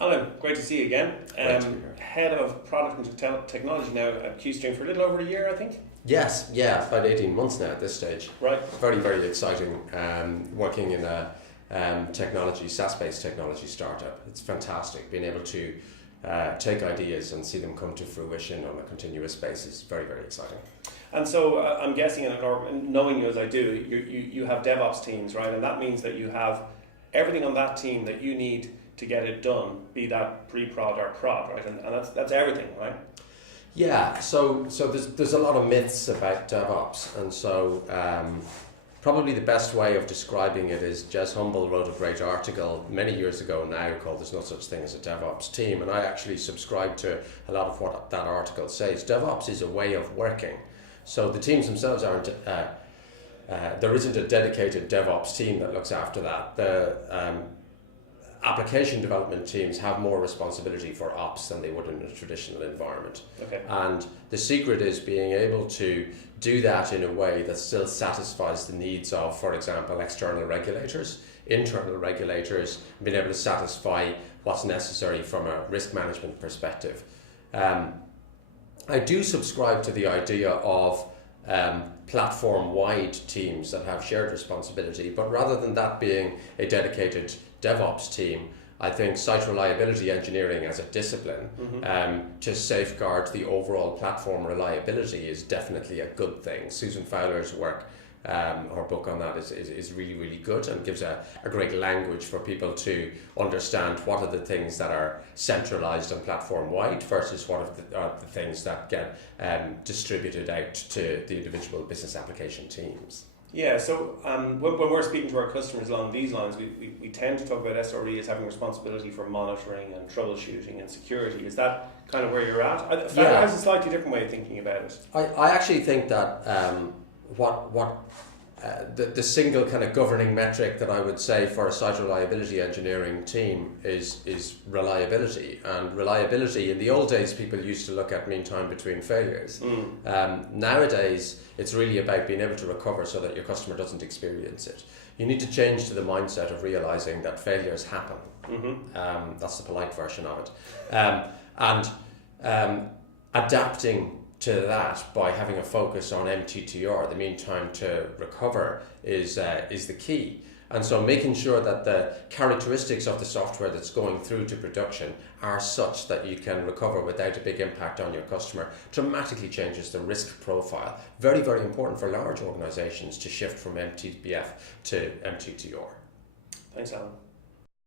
Alan, great to see you again. Great to be here. Head of Product and Technology now at QStream for a little over a year, I think. Yes, yeah, about 18 months now at this stage. Right. Very, very exciting. Working in a SaaS-based technology startup. It's fantastic being able to take ideas and see them come to fruition on a continuous basis. Very, very exciting. And so I'm guessing, or knowing you as I do, you have DevOps teams, right? And that means that you have everything on that team that you need to get it done, be that pre-prod or prod, right? And that's everything, right? Yeah, so there's a lot of myths about DevOps, and so probably the best way of describing it is Jez Humble wrote a great article many years ago now called "There's No Such Thing as a DevOps Team," and I actually subscribe to a lot of what that article says. DevOps is a way of working, so the teams themselves aren't. There isn't a dedicated DevOps team that looks after that. The application development teams have more responsibility for ops than they would in a traditional environment. Okay. And the secret is being able to do that in a way that still satisfies the needs of, for example, external regulators, internal regulators, being able to satisfy what's necessary from a risk management perspective. I do subscribe to the idea of platform-wide teams that have shared responsibility, but rather than that being a dedicated DevOps team, I think site reliability engineering as a discipline to safeguard the overall platform reliability is definitely a good thing. Susan Fowler's work, her book on that is really, really good and gives a great language for people to understand what are the things that are centralized and platform-wide versus what are the things that get distributed out to the individual business application teams. Yeah, so when we're speaking to our customers along these lines, we tend to talk about SRE as having responsibility for monitoring and troubleshooting and security. Is that kind of where you're at? Fowler has a slightly different way of thinking about it. I actually think that the single kind of governing metric that I would say for a site reliability engineering team is reliability. And reliability, in the old days, people used to look at mean time between failures. Nowadays, it's really about being able to recover so that your customer doesn't experience it. You need to change to the mindset of realizing that failures happen. That's the polite version of it. And adapting to that by having a focus on MTTR, the mean time to recover, is the key. And so making sure that the characteristics of the software that's going through to production are such that you can recover without a big impact on your customer dramatically changes the risk profile. Very, very important for large organizations to shift from MTBF to MTTR. Thanks, Alan.